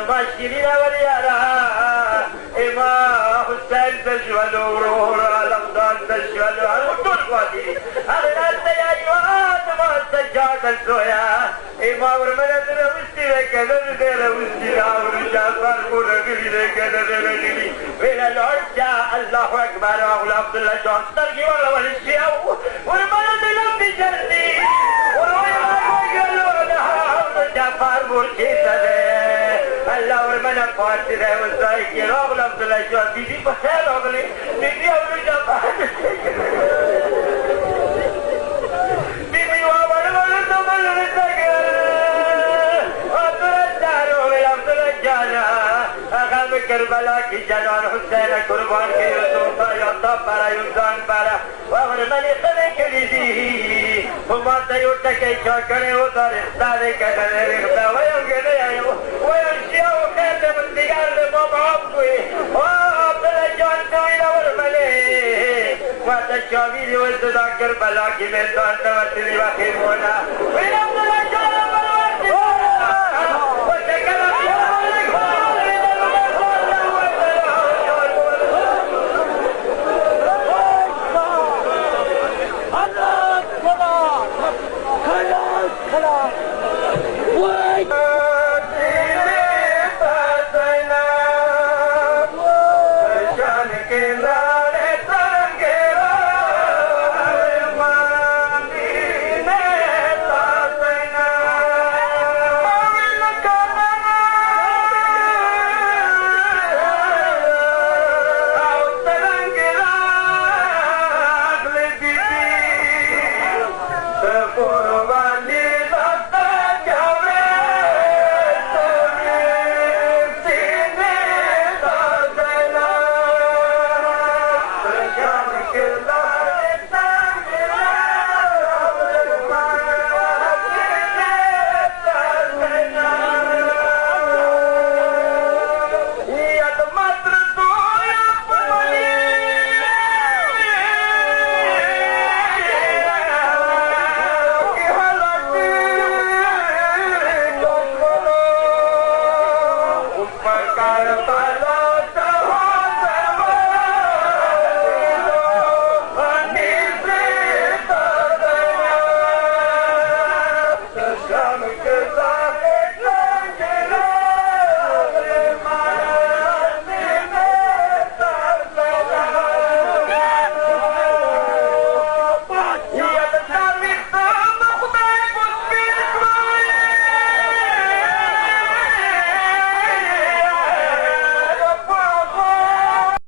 फातिमा शिरीन वलियारा इमाम हुसैन तशवलो रोह आलमदान तशवलो अरुल वादी हजरत फातिमा सज्जाद सोया इमाम रमज़ान रविस्ती रे कदर दे रविस्ती और जाफर को रगली रे कदर दे रगली वेला लॉर्ड जा अल्लाहु अकबर अल्लाह अब्दुल्लाह जॉन्स्टर की वाला वाली शिया और मदद लंबी चलती और जाफर मुर्शिद है अल्लाह और मना पार्टी रहे वसाई की रोग अब्दुल्लाह जो दीदी बखैर हो गई दीदी और जाफर दीदी वो बड़े बड़े तो बड़े तक अब्दुल्लाह जाना आगाम करबला की जलाल हुसैन कुर्बान के रसूल या तो para युजान para और मैंने सने के दी हुमा तयुट के चकरे उधर सारे के रे वयो के नहीं वो शिया वो कहते बंदिगार दे बाप को ओ अब्दुल्लाह जान तो और मले वादा चाबी रे उस करबला की मैदान तवती वाके मोना वे अब्दुल्लाह जान para